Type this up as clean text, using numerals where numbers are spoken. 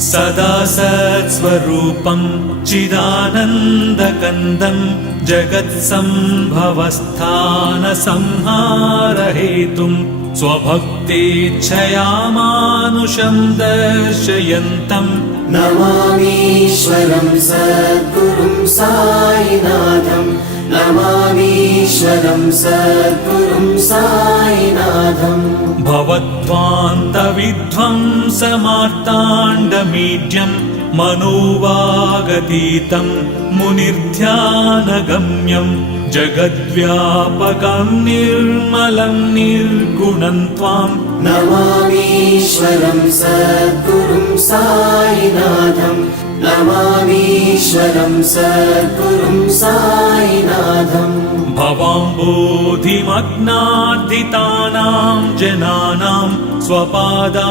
सदा सत्स्वरूपं चिदानन्दकन्दं जगत्सम्भवस्थानसंहारहेतुं स्वभक्तेच्छया मानुषं दर्शयन्तम् नमामीश्वरं सद्गुरुं साईनाथं नमामीश्वरं सद्गुरुं साईनाथम् भवद्ध्वान्तविध्वंसमार्ताण्डमीड्यं मनोवागतीतं मुनिर्ध्यानगम्यं जगद्व्यापकं निर्मलं निर्गुणं त्वां नमामीश्वरं सद्गुरुं साईनाथं नमामीश्वरं सद्गुरुं साईनाथम् भवाम्बोधिमग्नार्दितानां जनानां स्वपादाश्रितानां